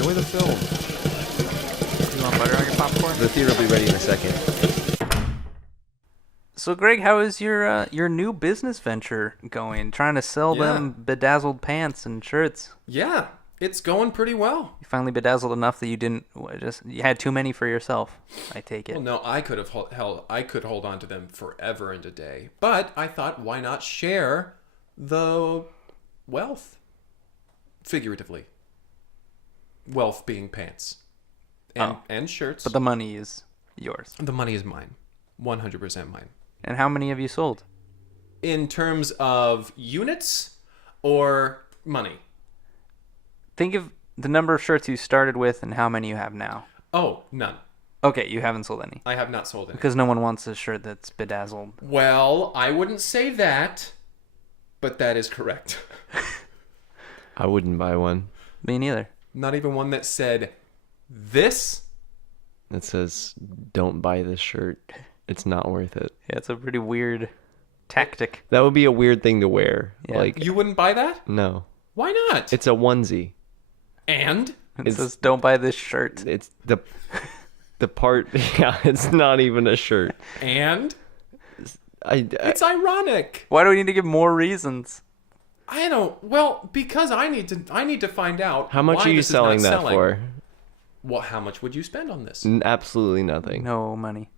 enjoy the film. You want butter on your popcorn? The theater will be ready in a second. So, Greg, how is your new business venture going? Trying to sell them bedazzled pants and shirts. Yeah, it's going pretty well. You finally bedazzled enough that you had too many for yourself. I take it. Well, no, I could hold on to them forever and a day. But I thought, why not share the wealth? Figuratively. Wealth being pants. And shirts. But the money is yours. The money is mine. 100% mine. And how many have you sold? In terms of units or money? Think of the number of shirts you started with and how many you have now. Oh, none. Okay, you haven't sold any. I have not sold any. Because no one wants a shirt that's bedazzled. Well, I wouldn't say that, but that is correct. I wouldn't buy one. Me neither. Not even one that said, this? That says, don't buy this shirt. It's not worth it. Yeah, it's a pretty weird tactic. That would be a weird thing to wear. Yeah. Like, You wouldn't buy that? no. Why not? It's a onesie. And? It says, don't buy this shirt. It's the part, yeah, it's not even a shirt. And? I It's ironic. Why do we need to give more reasons? Because I need to find out how much why are you this is not selling that for? Well, how much would you spend on this? Absolutely nothing. No money.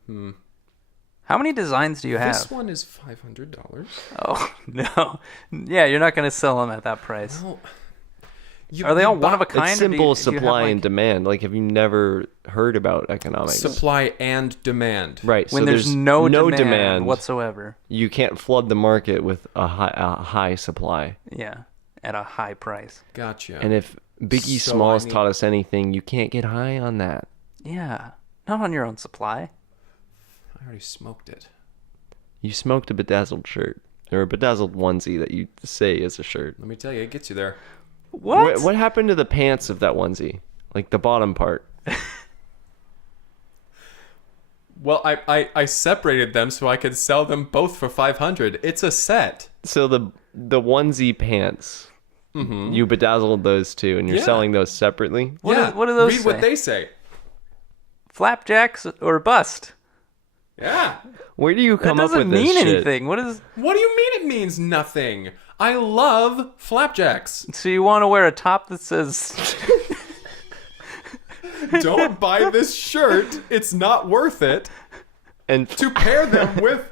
How many designs do you have? This one is $500. Oh, no. Yeah, you're not going to sell them at that price. Well, Are they all one of a kind? It's or do simple you have, supply and demand. Like, have you never heard about economics? Supply and demand. Right. when so there's no demand, demand whatsoever. You can't flood the market with a high supply. Yeah, at a high price. Gotcha. And if Biggie So Smalls I need- taught us anything, you can't get high on that. Yeah, not on your own supply. I already smoked it. You smoked a bedazzled shirt. Or a bedazzled onesie that you say is a shirt. Let me tell you, it gets you there. What? What happened to the pants of that onesie? Like the bottom part. Well, I separated them so I could sell them both for $500. It's a set. So the onesie pants, you bedazzled those two, and you're Yeah. selling those separately? What yeah. do- what do those Read say? what they say. Flapjacks or bust? Yeah. Where do you That come up doesn't with this mean shit? anything. What is? What do you mean it means nothing? I love flapjacks. So you want to wear a top that says? Don't buy this shirt. It's not worth it. And To pair them with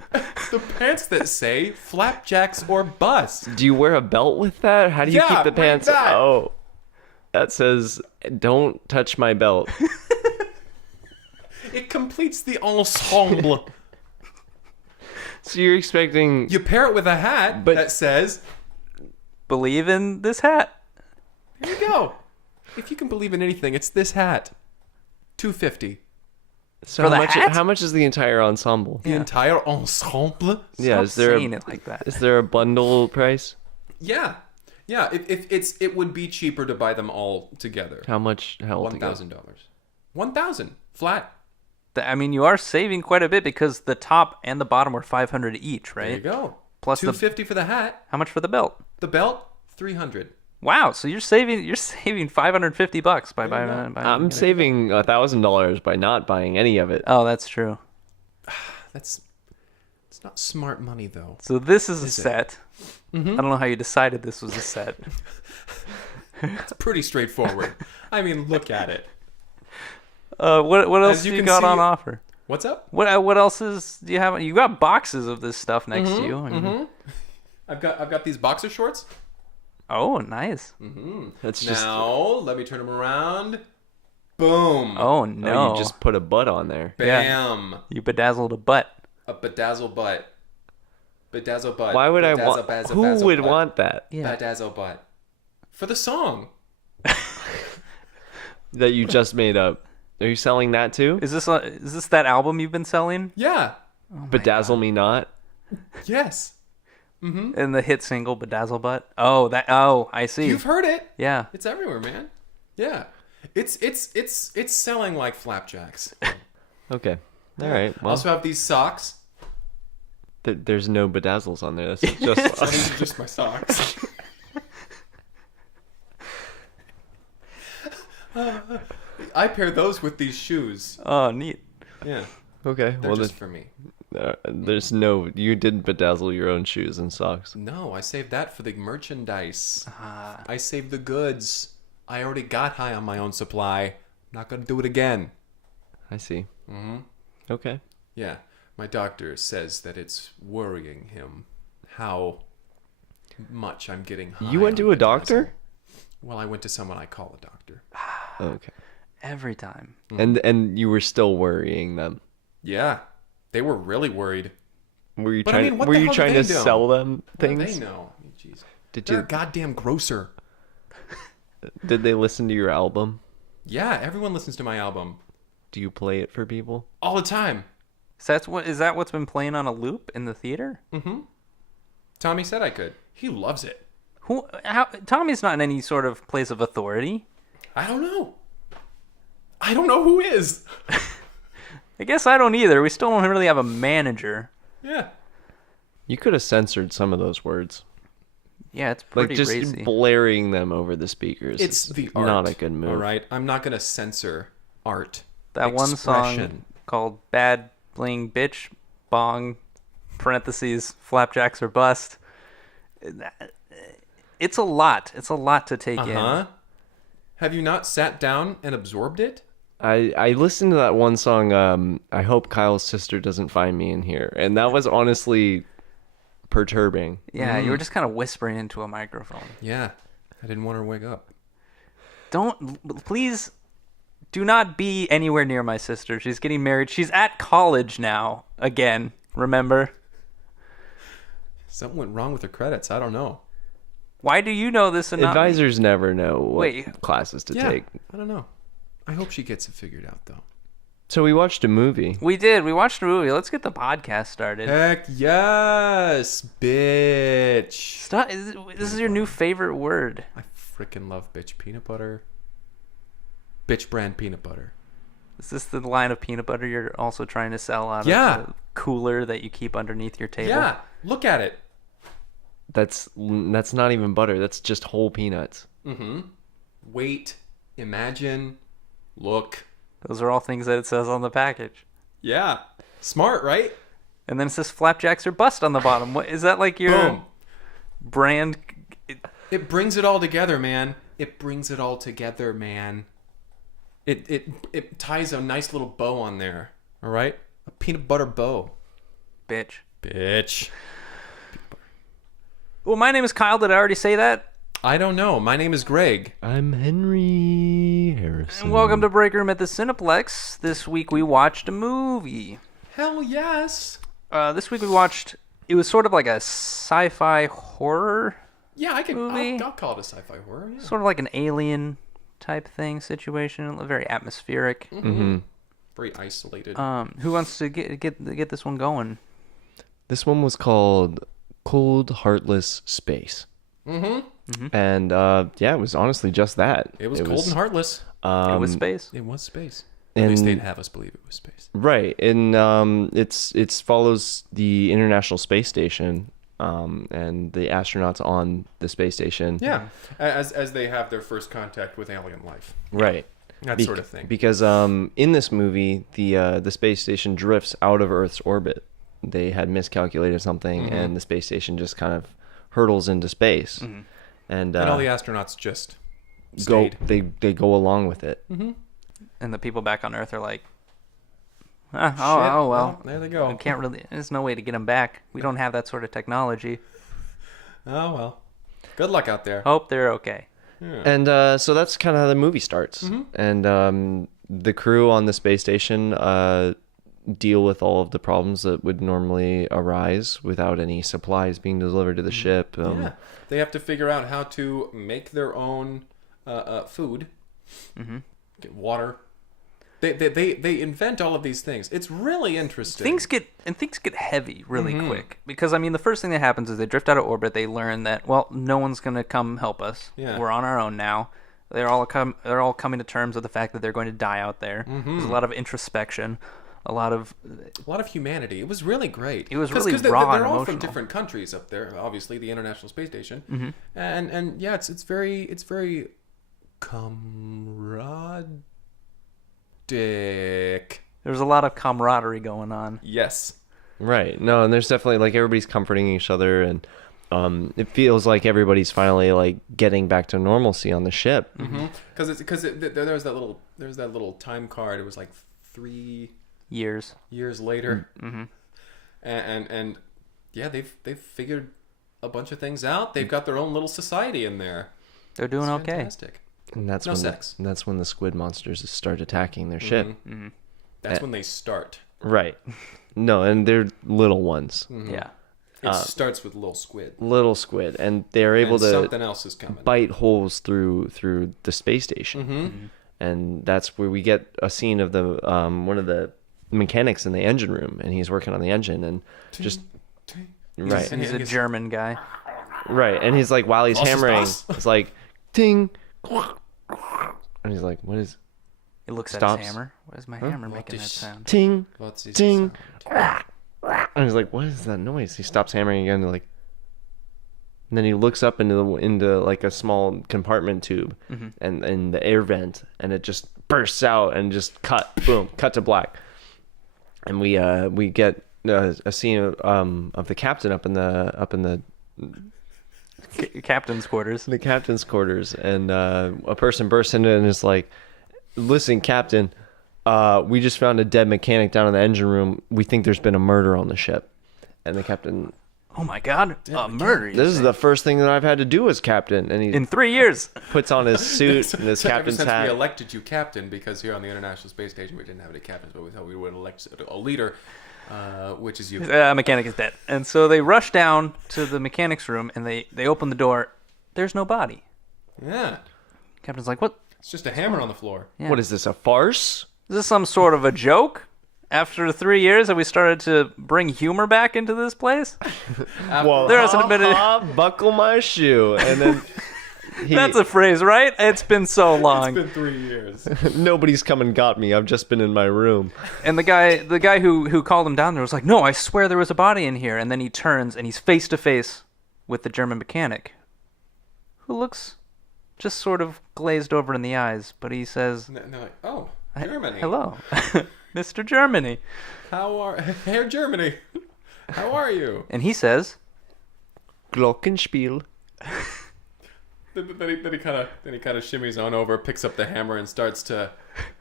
the pants that say flapjacks or bust. do you wear a belt with that? How do you Yeah, keep the read pants? that. Oh, that says, "Don't touch my belt." It completes the ensemble. So you're expecting? You pair it with a hat But- that says, Believe in this hat. here you go. If you can believe in anything, it's this hat. $250. So For how the much? hat? How much is the entire ensemble? The entire ensemble? Yeah, Stop is there saying it like that. is there a bundle price? Yeah. Yeah, it would be cheaper to buy them all together. How much? How $1,000. $1,000 flat. I mean, you are saving quite a bit because the top and the bottom were $500 each, right? There you go. Plus the- $250 for the hat. How much for the belt? The belt, $300. Wow, so you're saving $550 by buying. I'm saving $1,000 by not buying any of it. Oh, that's true. It's not smart money though. So this is a Is it? set. I don't know how you decided this was a set. It's pretty straightforward. I mean, look at it. What else As do you you can got see- on offer? What's up? What else do you have? You got boxes of this stuff next to you. I mean, I've got these boxer shorts. Oh, nice. That's just Now, let me turn them around. Boom. Oh oh, no! you just put a butt on there. Bam. You bedazzled a butt. A bedazzle butt. Bedazzle butt. Why would I Bedazzle, want? bazzle, Who bazzle would butt. want that? Yeah. Bedazzle butt. For the song. That you just made up. Are you selling that too? Is this that album you've been selling? Yeah. Bedazzle me not. Yes. And the hit single "Bedazzle Butt." Oh, I see. You've heard it. Yeah. It's everywhere, man. Yeah. It's selling like flapjacks. Okay. All right. I Well, also have these socks. there's no bedazzles on there. That's just These are just my socks. I pair those with these shoes. Oh, neat. Yeah, Okay. they're Well, just for me. there's no. You didn't bedazzle your own shoes and socks. No, I saved that for the merchandise. Ah. I saved the goods. I already got high on my own supply. Not gonna do it again. I see. Mm-hmm. Okay. Yeah, my doctor says that it's worrying him how much I'm getting high. You went on to a bedazzle. doctor? Well, I went to someone I call a doctor. Okay. Every time. And you were still worrying them. Yeah, they were really worried. Were you But I trying? mean, what were the you hell do trying they to know? sell them What do things? they know? Jeez. Did They're you? a goddamn grocer. Did they listen to your album? Yeah, everyone listens to my album Do you play it for people? all the time. So is that what's been playing on a loop in the theater? Mm-hmm. Tommy said I could. He loves it. Tommy's not in any sort of place of authority. I don't know. I don't know who is. I guess I don't either. We still don't really have a manager. Yeah. You could have censored some of those words. Yeah, it's Like pretty just racy. blaring them over the speakers. It's the art. Not a good move. All right. I'm not going to censor art. That one song Expression. called Bad Bling Bitch Bong parentheses flapjacks or bust. It's a lot. It's a lot to take Uh-huh. in. Have you not sat down and absorbed it? I listened to that one song, I Hope Kyle's Sister Doesn't Find Me in Here. And that was honestly perturbing. Yeah, you were just kind of whispering into a microphone. Yeah. I didn't want her to wake up. Please do not be anywhere near my sister. She's getting married. She's at college now. Again, remember? Something went wrong with her credits. I don't know. Why do you know this and not me? Advisors never know what Wait. classes to Yeah. take. I don't know. I hope she gets it figured out, though. So we watched a movie. We did. We watched a movie. Let's get the podcast started. Heck yes, bitch. Stop. This is your new favorite word. I freaking love bitch peanut butter. Bitch brand peanut butter. Is this the line of peanut butter you're also trying to sell out Yeah. of the cooler that you keep underneath your table? Yeah, look at it. That's not even butter. That's just whole peanuts. Mm-hmm. Wait, imagine, look. Those are all things that it says on the package. Yeah. Smart, right? And then it says flapjacks or bust on the bottom. What is that, like your Boom. brand? It brings it all together, man. It brings it all together, man. It ties a nice little bow on there. All right? A peanut butter bow. Bitch. Bitch. Well, my name is Kyle. Did I already say that? I don't know. My name is Greg. I'm Henry Harrison. And welcome to Break Room at the Cineplex. This week we watched a movie. Hell yes. This week we watched. It was sort of like a sci-fi horror, Yeah, I can. Movie? I'll call it a sci-fi horror. Yeah. sort of like an alien type thing situation. Very atmospheric. Mm-hmm. Very isolated. Who wants to get this one going? This one was called Cold Heartless Space. Mm-hmm. And yeah, it was honestly just that. It was cold and heartless. It was space. It was space. And- At least they'd have us believe it was space. Right, and it's follows the International Space Station, and the astronauts on the space station. Yeah, as they have their first contact with alien life. Right. That sort of thing. Because in this movie, the space station drifts out of Earth's orbit. They had miscalculated something, and the space station just kind of hurtles into space, and And all the astronauts just go. stayed. They go along with it. And the people back on Earth are like, Shit. oh well. There they go. We can't really. There's no way to get them back. We don't have that sort of technology. Oh well. Good luck out there. Hope they're okay. Yeah. And so that's kind of how the movie starts. And the crew on the space station deal with all of the problems that would normally arise without any supplies being delivered to the ship. Yeah. They have to figure out how to make their own food, get water. They invent all of these things. It's really interesting. Things get heavy really quick because I mean the first thing that happens is they drift out of orbit. They learn that no one's gonna come help us. Yeah. We're on our own now. They're all coming to terms with the fact that they're going to die out there. There's a lot of introspection, a lot of humanity. It was really great. It was 'Cause really they're, raw they're and all from emotional. different countries up there. Obviously, the International Space Station, and yeah, it's very Comradic. There's a lot of camaraderie going on. Yes. Right. No, and there's definitely like everybody's comforting each other, and it feels like everybody's finally like getting back to normalcy on the ship. Because there was that little time card. It was like 3 Years later, and yeah, they've figured a bunch of things out. They've got their own little society in there. They're doing It's okay. fantastic. And that's No when sex. that's when the squid monsters start attacking their ship. That's when they start. Right. No, and they're little ones. Yeah. It starts with little squid. Little squid, and they're able And to something else is coming. bite holes through the space station. And that's where we get a scene of the one of the mechanics in the engine room, and he's working on the engine, and just right. And he's a German guy. Right, and he's like, while he's Boss is hammering, boss. it's like, ting, and he's like, what is, He looks at Stops. his hammer. Why is my hammer What making that is- sound? ting, What's his ting, sound? and he's like, what is that noise? He stops hammering again, like, and then he looks up into like a small compartment tube, and the air vent, and it just bursts out and just cut to black, and we get a scene of the captain up in the Captain's quarters. the captain's quarters, and a person bursts into it and is like, listen, Captain, we just found a dead mechanic down in the engine room. We think there's been a murder on the ship. And the captain, Oh my God! A murder. you this is say? the first thing that I've had to do as captain. And he in 3 years. puts on his suit and his Ever captain's since hat. we elected you captain, because here on the International Space Station we didn't have any captains, but we thought we would elect a leader, which is you. Mechanic is dead. And so they rush down to the mechanic's room and they open the door. There's no body. Yeah. Captain's like, what? It's just a hammer on the floor. Yeah. What is this, a farce? Is this some sort of a joke? After 3 years, have we started to bring humor back into this place? Well, There hasn't been a- buckle my shoe. And then That's a phrase, right? It's been so long. It's been 3 years. nobody's come and got me. I've just been in my room. And the guy who called him down there was like, no, I swear there was a body in here. And then he turns and he's face to face with the German mechanic, who looks just sort of glazed over in the eyes. But he says, And they're like, oh, Germany. hello, Mr. Germany. Herr Germany? How are you? And he says, Glockenspiel. Then he kind of shimmies on over, picks up the hammer, and starts to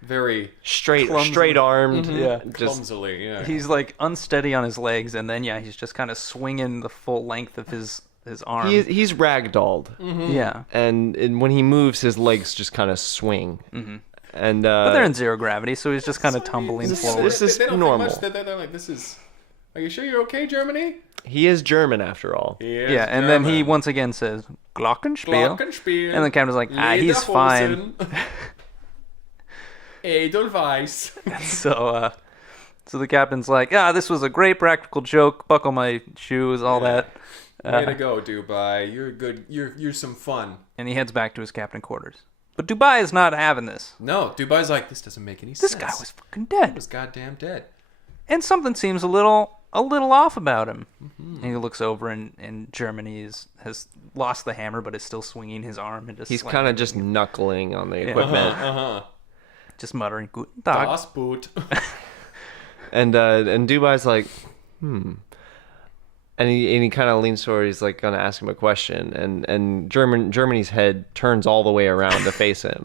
very Straight Clumsily. armed. Yeah. Just clumsily. Yeah. he's like unsteady on his legs. And then, he's just kind of swinging the full length of his arm. he's ragdolled. Yeah. And when he moves, his legs just kind of swing. And But they're in zero gravity, so he's just kind of tumbling this- forward. this is They don't think normal. much. They're like, this is. Are you sure you're okay, Germany? he is German after all. Yeah, and then he once again says, Glockenspiel. Glockenspiel. And the captain's like, he's fine. Edelweiss. So the captain's like, this was a great practical joke. Buckle my shoes, all that. Way to go, Dubai. You're good. You're some fun. And he heads back to his captain quarters. But Dubai is not having this. No, Dubai's like, this doesn't make any sense. This guy was fucking dead. He was goddamn dead. And something seems a little off about him. And he looks over, and Germany has lost the hammer, but is still swinging his arm and just He's slamming kind of it. just knuckling on the equipment. just muttering, Guten Tag. Das Boot. And Dubai's like, And he kind of leans forward. He's like gonna ask him a question, and Germany's head turns all the way around to face him,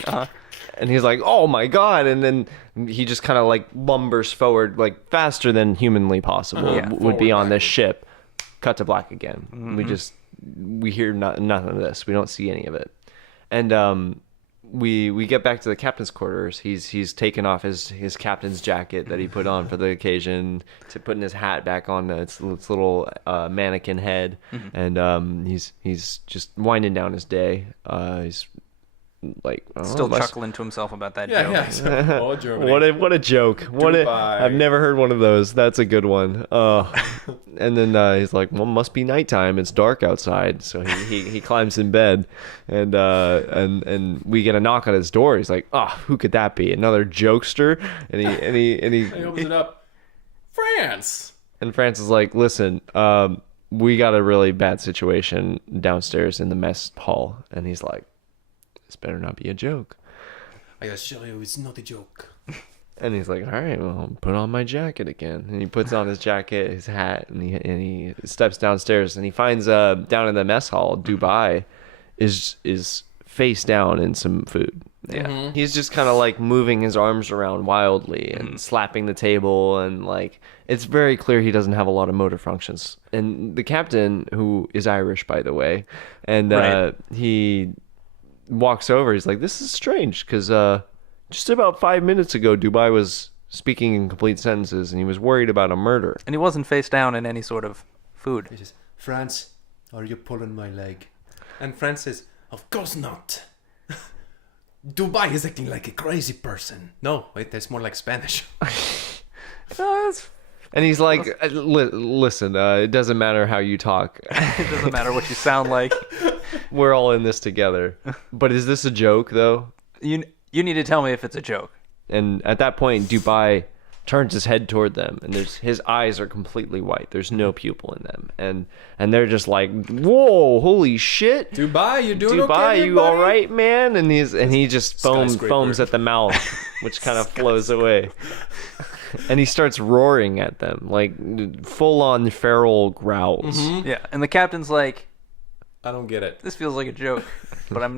and he's like, "Oh my god!" And then he just kind of like lumbers forward, like faster than humanly possible Yeah. would be Forward, on this backwards. ship. Cut to black again. We hear nothing of this. We don't see any of it, and we get back to the captain's quarters. He's taken off his captain's jacket that he put on for the occasion, to putting his hat back on its little mannequin head, and he's just winding down his day. He's like, I don't Still know, chuckling to himself about that Yeah, joke. yeah. Oh, Germany. what a joke! Dubai. I've never heard one of those. That's a good one. And then he's like, "Well, must be nighttime. It's dark outside." So he climbs in bed, and we get a knock on his door. He's like, "Oh, who could that be? Another jokester?" And he He opens it up. France. and France is like, "Listen, we got a really bad situation downstairs in the mess hall." And he's like, this better not be a joke. I assure you, it's not a joke. And he's like, all right, well, I'll put on my jacket again. And he puts on his jacket, his hat, and he steps downstairs, and he finds down in the mess hall, Dubai is face down in some food. Yeah. Mm-hmm. He's just kind of like moving his arms around wildly and slapping the table, and like it's very clear he doesn't have a lot of motor functions. And the captain, who is Irish, by the way, and he walks over. He's like, this is strange, because just about 5 minutes ago, Dubai was speaking in complete sentences, and he was worried about a murder. And he wasn't face down in any sort of food. He says, France, are you pulling my leg? And France says, of course not. Dubai is acting like a crazy person. No, wait, that's more like Spanish. And he's like, listen, it doesn't matter how you talk. It doesn't matter what you sound like. We're all in this together. But is this a joke, though? You need to tell me if it's a joke. And at that point, Dubai turns his head toward them, and his eyes are completely white. There's no pupil in them, and they're just like, "Whoa, holy shit, Dubai, you doing okay, Dubai, you buddy? all right, man?" And he just foams at the mouth, which kind of flows away, and he starts roaring at them like full on feral growls. Mm-hmm. Yeah, and the captain's like, I don't get it. this feels like a joke, but I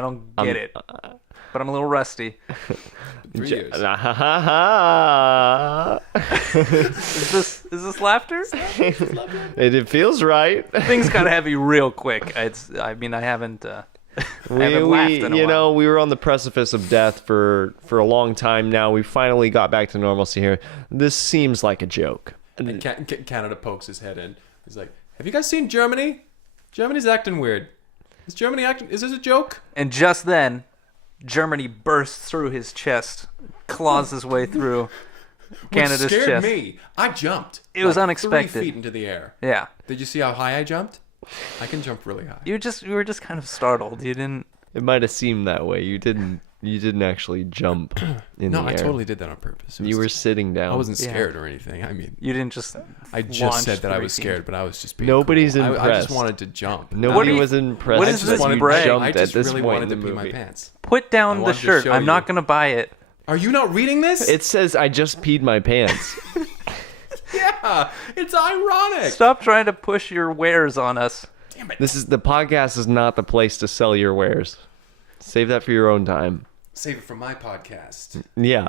don't get it. But I'm a little rusty. 3 years. Is this laughter? It feels right. Things got heavy real quick. I haven't laughed in a while. We were on the precipice of death for a long time now. We finally got back to normalcy here. This seems like a joke. And Canada pokes his head in. He's like, have you guys seen Germany? Germany's acting weird. Is Germany acting? Is this a joke? And just then, Germany bursts through his chest, claws his way through Canada's Which scared chest. me. I jumped. It was unexpected. 3 feet into the air. Yeah. Did you see how high I jumped? I can jump really high. You were just kind of startled. You didn't. It might have seemed that way. You didn't actually jump in the air. No, I totally did that on purpose. You were sitting down. I wasn't scared or anything. I mean, You didn't just. I just said that I was scared, but I was just being Nobody's cool. I impressed. just wanted to jump. Nobody was impressed. what is that this you brag? jumped I at just this really point wanted to in the pee my movie. pants. Put I down the wanted to shirt. show I'm not you. gonna buy it. Are you not reading this? It says I just peed my pants. Yeah, it's ironic. Stop trying to push your wares on us. Damn it. The podcast is not the place to sell your wares. Save that for your own time. Save it for my podcast. Yeah.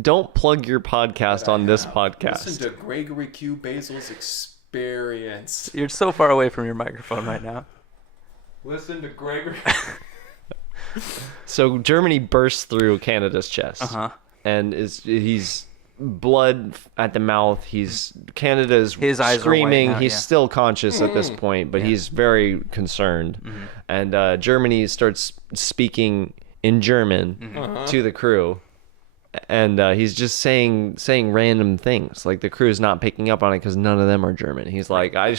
Don't plug your podcast on this podcast. Listen to Gregory Q. Basil's experience. You're so far away from your microphone right now. Listen to Gregory. So Germany bursts through Canada's chest, and he's blood at the mouth. Canada's His eyes are screaming. white now, He's yeah. still conscious at this point, but he's very concerned. And Germany starts speaking in German to the crew, and he's just saying random things. Like the crew's not picking up on it because none of them are German. He's like, I'm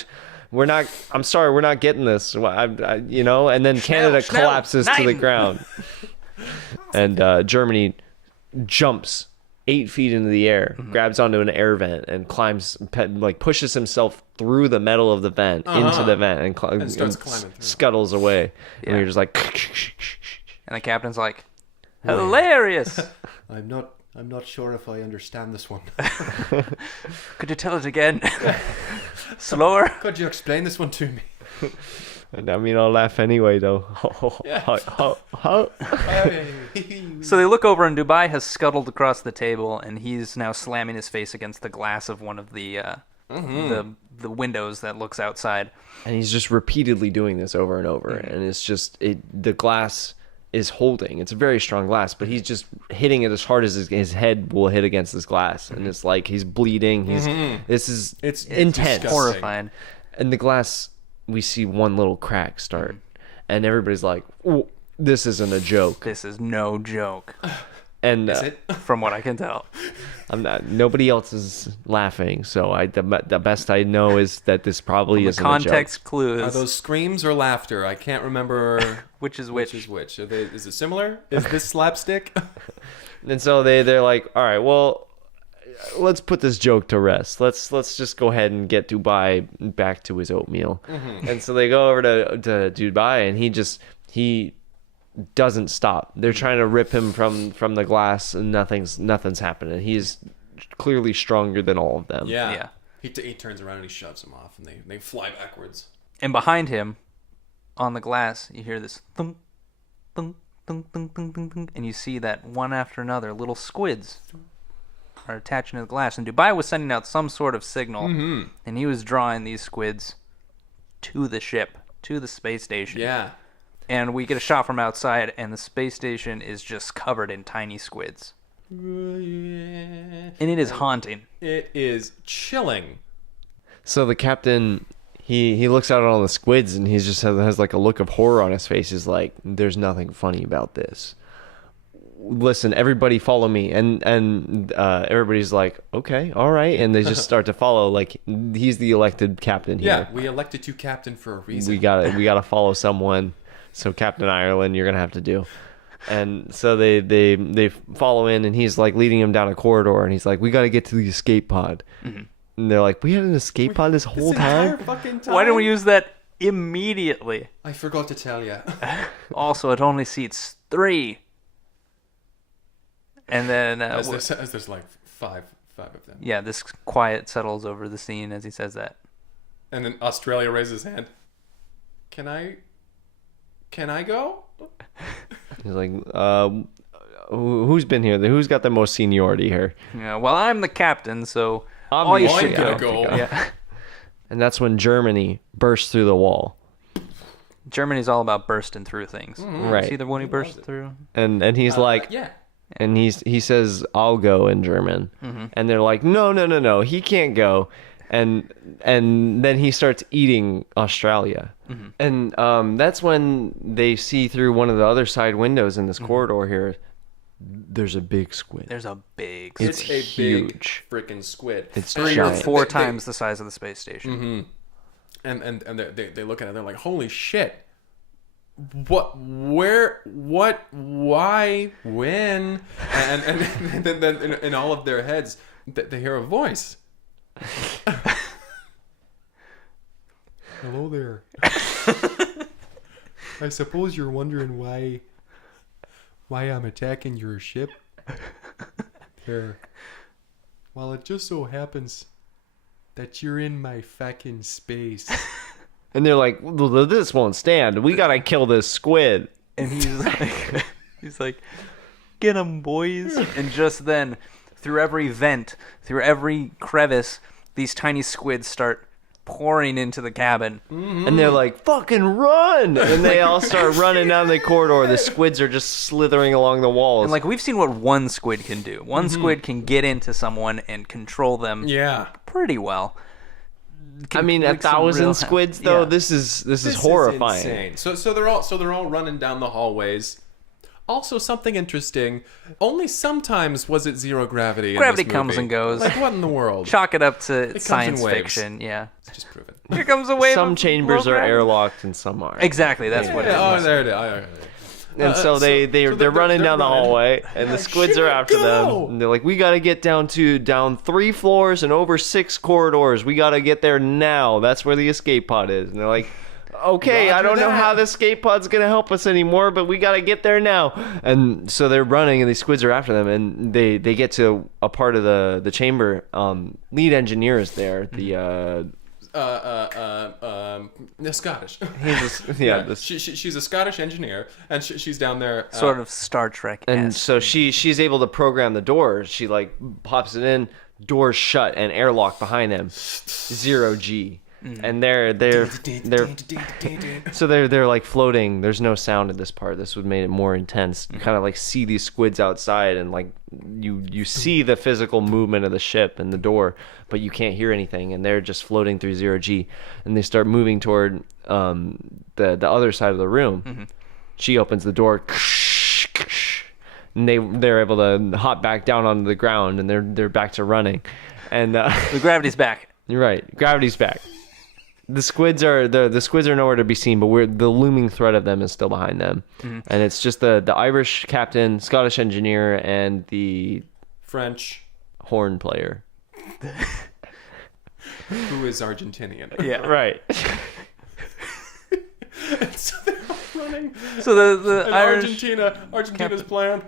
sorry, we're not getting this. And then Canada collapses to the ground. And Germany jumps 8 feet into the air, grabs onto an air vent, and pushes himself through the metal of the vent into the vent and starts climbing through. scuttles away. And Yeah. you're just like, And the captain's like, hilarious. I'm not sure if I understand this one. Could you tell it again? Slower. Could you explain this one to me? and I mean, I'll laugh anyway, though. So they look over, and Dubai has scuttled across the table, and he's now slamming his face against the glass of one of the windows that looks outside. And he's just repeatedly doing this over and over. And it's just, the glass is holding. It's a very strong glass, but he's just hitting it as hard as his head will hit against this glass. And it's like he's bleeding. It's intense. Horrifying. And the glass, we see one little crack start. And everybody's like, "Ooh, this isn't a joke." This is no joke, And Is it? from what I can tell. nobody else is laughing. So the best I know is that this probably isn't a joke. Context clues. Are those screams or laughter? I can't remember which is which which. is which. Is it similar? Is this slapstick? And so they're like, all right, well, let's put this joke to rest. Let's just go ahead and get Dubai back to his oatmeal. And so they go over to Dubai, and he doesn't stop. They're trying to rip him from the glass, and nothing's happening. He's clearly stronger than all of them. Yeah. He turns around and he shoves them off, and they fly backwards. And behind him, on the glass, you hear this thump, thump, thump, thump, thump, thump, thump, and you see that one after another little squids are attaching to the glass. And Dubai was sending out some sort of signal, and he was drawing these squids to the ship, to the space station. Yeah. And we get a shot from outside, and the space station is just covered in tiny squids. And it is haunting. It is chilling. So the captain, he looks out at all the squids, and he just has like a look of horror on his face. He's like, "There's nothing funny about this. Listen, everybody follow me." And everybody's like, "Okay, all right." And they just start to follow. Like, he's the elected captain here. Yeah, we elected you captain for a reason. We gotta follow someone. So Captain Ireland, you're gonna have to do. And so they follow in, and he's like leading him down a corridor, and he's like, "We got to get to the escape pod." Mm-hmm. And they're like, "We had an escape pod this whole time? Fucking time? Why didn't we use that immediately?" I forgot to tell you. Also, it only seats 3. And then as there's like five of them. yeah, this quiet settles over the scene as he says that. And then Australia raises his hand. Can I go? He's like, "Who's been here? Who's got the most seniority here?" Yeah, well, I'm the captain, so I'm all you the- should I'm go. gonna go. Yeah. And that's when Germany bursts through the wall. Germany's all about bursting through things. Right. See the one he burst through? And he's like, Yeah. and he says, "I'll go" in German. And they're like, no, he can't go. And then he starts eating Australia. And that's when they see through one of the other side windows in this corridor here, there's a big squid. There's a big It's squid. a huge. big freaking squid. It's 3 or giant. 4 times the size of the space station. And they look at it. They're like, "Holy shit! What? Where? What? Why? When?" And then in all of their heads, they hear a voice. Hello there. I suppose you're wondering why I'm attacking your ship. There. Well, it just so happens that you're in my fucking space. And they're like, "Well, this won't stand. We gotta kill this squid." And he's like, "Get 'em, boys." And just then, through every vent, through every crevice, these tiny squids start pouring into the cabin. And they're like, "Fucking run!" And they all start running down the corridor. The squids are just slithering along the walls. And like, we've seen what one squid can do. One squid can get into someone and control them Yeah. pretty well. I mean, Like some 1,000 real- squids though. Yeah. This is horrifying. Insane. So they're all running down the hallways. Also, something interesting. Only sometimes was it zero gravity. Gravity in this comes movie. and goes. Like, what in the world? Chalk it up to comes in science waves. fiction. Yeah. It's just proven. Here comes a wave. Some of chambers low are gravity. airlocked and some aren't. Exactly. That's what it is. Oh, there it is. And so they're running down the hallway, and the squids are after them. And they're like, "We gotta get down 3 floors and over 6 corridors. We gotta get there now. That's where the escape pod is." And they're like, "Okay, I Roger don't know that. how the escape pod's gonna help us anymore, but we gotta get there now." And so they're running, and these squids are after them, and they get to a part of the chamber. Lead engineer is there. The Scottish. She's a Scottish engineer, and she's down there. Sort of Star Trek. And so she's able to program the doors. She like pops it in, doors shut and airlock behind them. 0G. And they're so they're like floating. There's no sound in this part. This would made it more intense. You kind of like see these squids outside, and like you see the physical movement of the ship and the door, but you can't hear anything. And they're just floating through 0G, and they start moving toward the other side of the room. She opens the door, and they're able to hop back down onto the ground, and they're back to running. And the gravity's back. you're right, gravity's back. The squids are nowhere to be seen, but the looming threat of them is still behind them, and it's just the Irish captain, Scottish engineer, and the French, horn player, who is Argentinian. Yeah. right. And so they're all happening? So the And Irish Argentina's plan.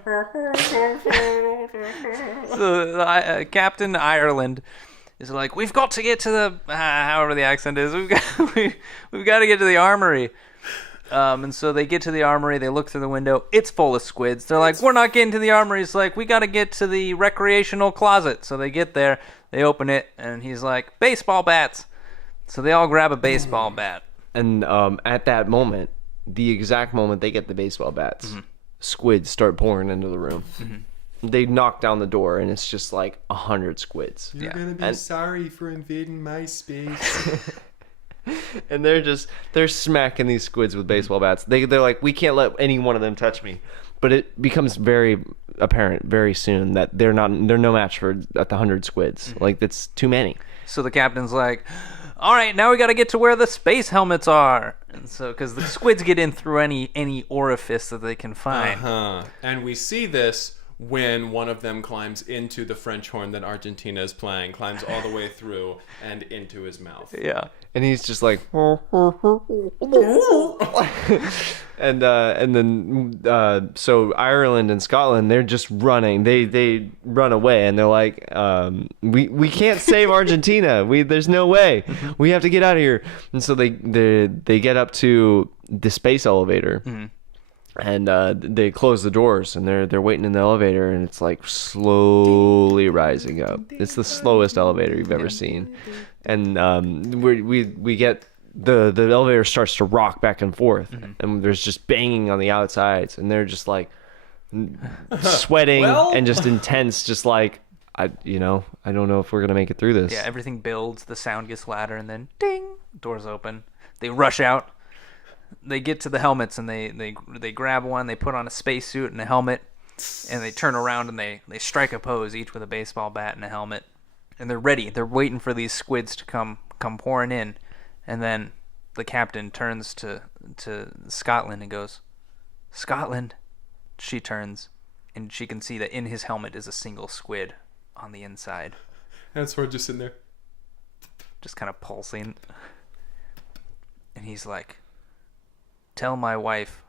So the Captain Ireland is like, we've got to get to the however the accent is. We've got to get to the armory. And so they get to the armory. They look through the window. It's full of squids. They're like, we're not getting to the armory. It's like, we got to get to the recreational closet. So they get there. They open it, and he's like, baseball bats. So they all grab a baseball bat. And at that moment, the exact moment they get the baseball bats, squids start pouring into the room. They knock down the door, and it's just like 100 squids. You're gonna be sorry for invading my space. And they're smacking these squids with baseball bats. They're like, we can't let any one of them touch me. But it becomes very apparent very soon that they're no match for at the 100 squids. Like, that's too many. So the captain's like, all right, now we got to get to where the space helmets are. And so, because the squids get in through any orifice that they can find. And we see this when one of them climbs into the French horn that Argentina is playing, climbs all the way through and into his mouth. Yeah. And he's just like, and then so Ireland and Scotland, they're just running. They run away, and they're like, we can't save Argentina. There's no way. We have to get out of here. And so they get up to the space elevator. And they close the doors, and they're waiting in the elevator, and it's like slowly rising up. It's the slowest elevator you've ever seen, and we get the elevator starts to rock back and forth, and there's just banging on the outsides, and they're just like sweating and just intense, just like I don't know if we're gonna make it through this. Yeah, everything builds, the sound gets louder, and then ding, doors open. They rush out. They get to the helmets, and they grab one. They put on a spacesuit and a helmet, and they turn around and they strike a pose, each with a baseball bat and a helmet, and they're ready. They're waiting for these squids to come pouring in, and then the captain turns to Scotland and goes, "Scotland." She turns, and she can see that in his helmet is a single squid on the inside. And Sword just sitting there, just kind of pulsing, and he's like, "Tell my wife,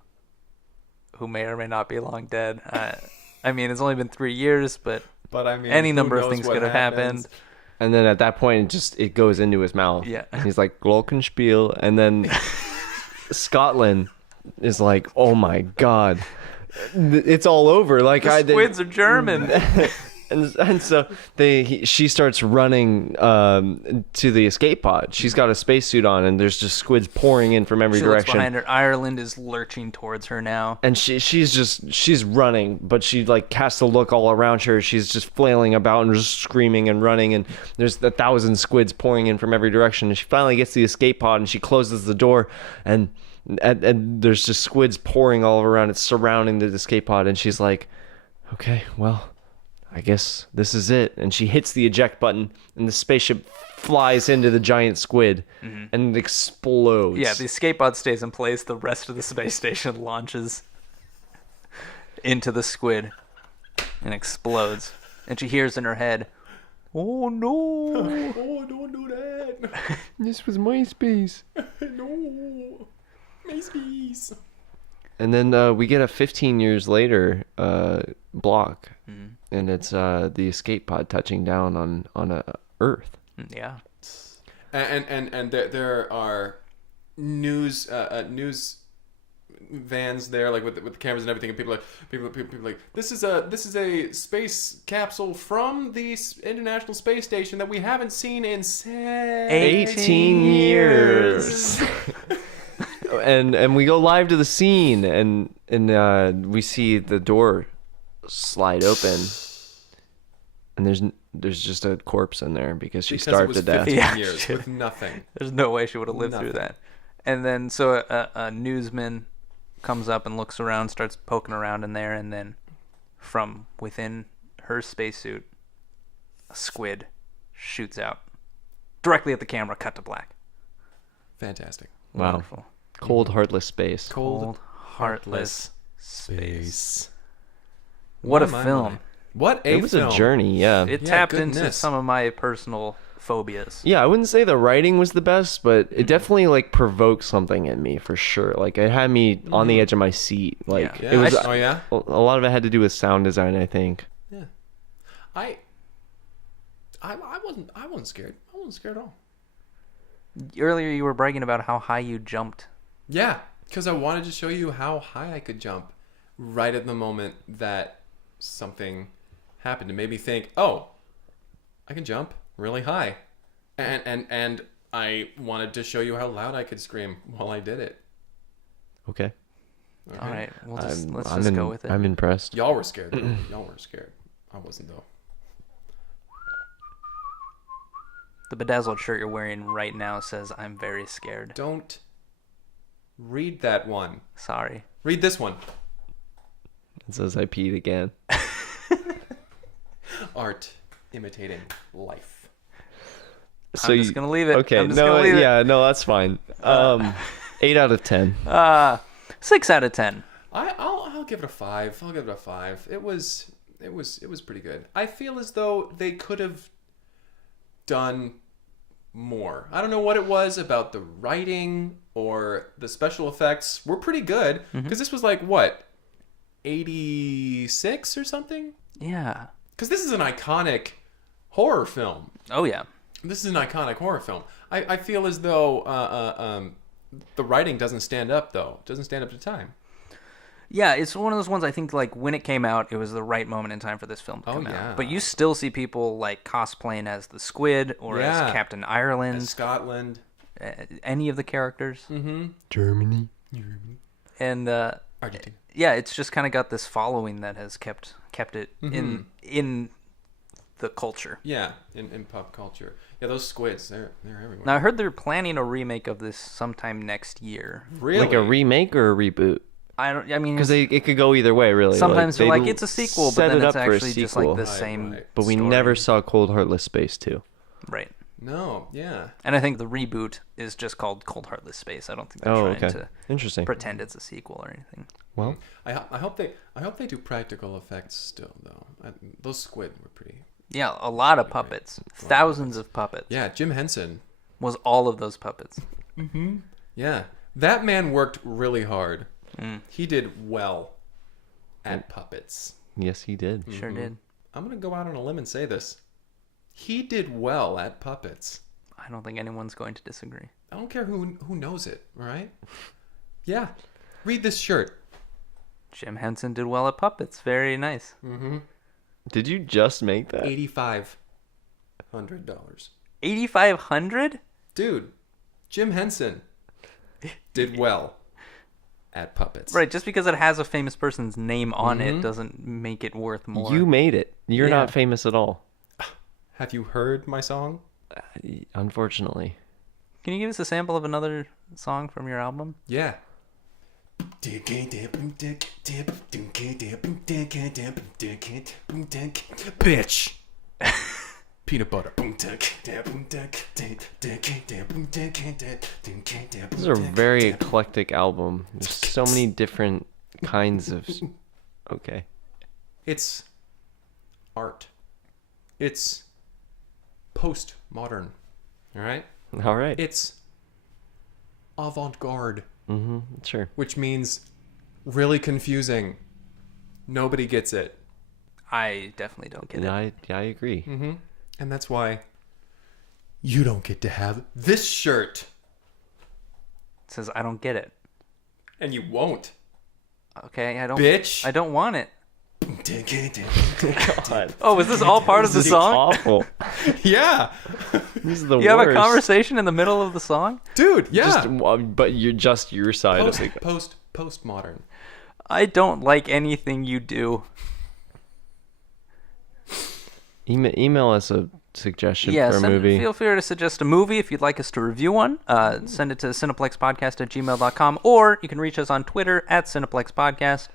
who may or may not be long dead." I mean, it's only been 3 years, but I mean, any number of things could have happened. And then at that point, it goes into his mouth. Yeah. He's like, Glockenspiel. And then Scotland is like, oh my God, it's all over. Like, the squids are German. And so she starts running to the escape pod. She's got a spacesuit on, and there's just squids pouring in from every direction. Looks behind her. Ireland is lurching towards her now. And she's running, but she like casts a look all around her. She's just flailing about and just screaming and running, and there's 1,000 squids pouring in from every direction. And she finally gets to the escape pod, and she closes the door, and there's just squids pouring all around it, surrounding the escape pod. And she's like, okay, well, I guess this is it. And she hits the eject button, and the spaceship flies into the giant squid and it explodes. Yeah, the escape pod stays in place. The rest of the space station launches into the squid and explodes. And she hears in her head, "Oh no! Oh, don't do that! This was my space." No, my space. And then we get a 15 years later block, and it's the escape pod touching down on Earth. Yeah. And there are news vans there, like with the cameras and everything, and people like, this is a space capsule from the International Space Station that we haven't seen in 18 years. And we go live to the scene, and we see the door slide open, and there's just a corpse in there because she starved to death. 15 years with nothing. There's no way she would have lived through that. And then so a newsman comes up and looks around, starts poking around in there, and then from within her spacesuit, a squid shoots out directly at the camera. Cut to black. Fantastic. Wow. Wonderful. Cold, heartless space. Cold, heartless space. What What a film. What a It was film. a journey, yeah. It Yeah, tapped into goodness. some of my personal phobias. Yeah, I wouldn't say the writing was the best, but it definitely like provoked something in me for sure. Like it had me on the edge of my seat. Like Yeah. it was. Oh yeah. A lot of it had to do with sound design, I think. Yeah. I wasn't scared. I wasn't scared at all. Earlier, you were bragging about how high you jumped. Yeah, because I wanted to show you how high I could jump right at the moment that something happened. It made me think, oh, I can jump really high. And I wanted to show you how loud I could scream while I did it. Okay. All right, let's I'm just go with it. I'm impressed. Y'all were scared, though. Y'all were scared. I wasn't, though. The bedazzled shirt you're wearing right now says, "I'm very scared." Don't read that one. Sorry. Read this one. It says I peed again. Art imitating life. So I'm just gonna leave it. Okay. I'm just gonna leave it. Yeah. No, that's fine. 8 out of 10. 6 out of 10. I'll give it a 5. I'll give it a 5. It was pretty good. I feel as though they could have done more. I don't know what it was about the writing or the special effects were pretty good because this was like what, 86 or something? Yeah. Because this is an iconic horror film. Oh yeah. This is an iconic horror film. I feel as though the writing doesn't stand up though. It doesn't stand up to time. Yeah, it's one of those ones I think like when it came out, it was the right moment in time for this film to come yeah. out. But you still see people like cosplaying as the Squid or as Captain Ireland. As Scotland. Any of the characters. Mm-hmm. Germany. And Argentina. yeah, it's just kind of got this following that has kept it in the culture. Yeah, in pop culture. Yeah, those squids, they're everywhere. Now I heard they're planning a remake of this sometime next year. Really? Like a remake or a reboot? I mean, Because it could go either way, really. sometimes they you're like it's a sequel, but set then it it's up for a actually just like sequel. the same. Right. But we story. never saw Cold Heartless Space 2. Right. No, yeah. And I think the reboot is just called Cold Heartless Space. I don't think they're trying to Interesting. pretend it's a sequel or anything. Well, I hope they do practical effects still though. Those squid were pretty. Yeah, a lot of puppets. Thousands of puppets. Yeah, Jim Henson. Was all of those puppets. Yeah, that man worked really hard. He did well at puppets. yes, he did. Sure did. I'm gonna go out on a limb and say this. He did well at puppets. I don't think anyone's going to disagree. I don't care who knows it, all right? Yeah. Read this shirt. Jim Henson did well at puppets. Very nice. Did you just make that? $8,500. $8,500? Dude, Jim Henson did well at puppets. Right, just because it has a famous person's name on it doesn't make it worth more. You made it. You're Yeah. not famous at all. Have you heard my song? Unfortunately. Can you give us a sample of another song from your album? Yeah. Bitch. Peanut butter. This is a very eclectic album. There's so many different kinds of... Okay. It's art. It's postmodern. All right? All right. It's avant-garde, Sure. which means really confusing. Nobody gets it. I definitely don't get it. I agree. And that's why you don't get to have this shirt. It says I don't get it. And you won't. Okay, I don't. Bitch. I don't want it. God. Oh, was this all part of the This is song? awful. Yeah. This is the You worst. have a conversation in the middle of the song? Dude, yeah. But you're just your side of it. Postmodern. I don't like anything you do. Email us a suggestion for a Yes, and movie. feel free to suggest a movie if you'd like us to review one. Send it to cineplexpodcast@gmail.com, or you can reach us on Twitter @cineplexpodcast.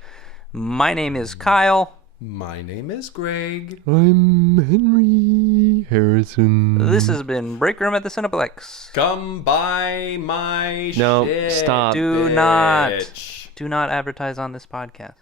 My name is Kyle. My name is Greg. I'm Henry Harrison. This has been Break Room at the Cineplex. Come by my No, shit. stop. Do bitch. not advertise on this podcast.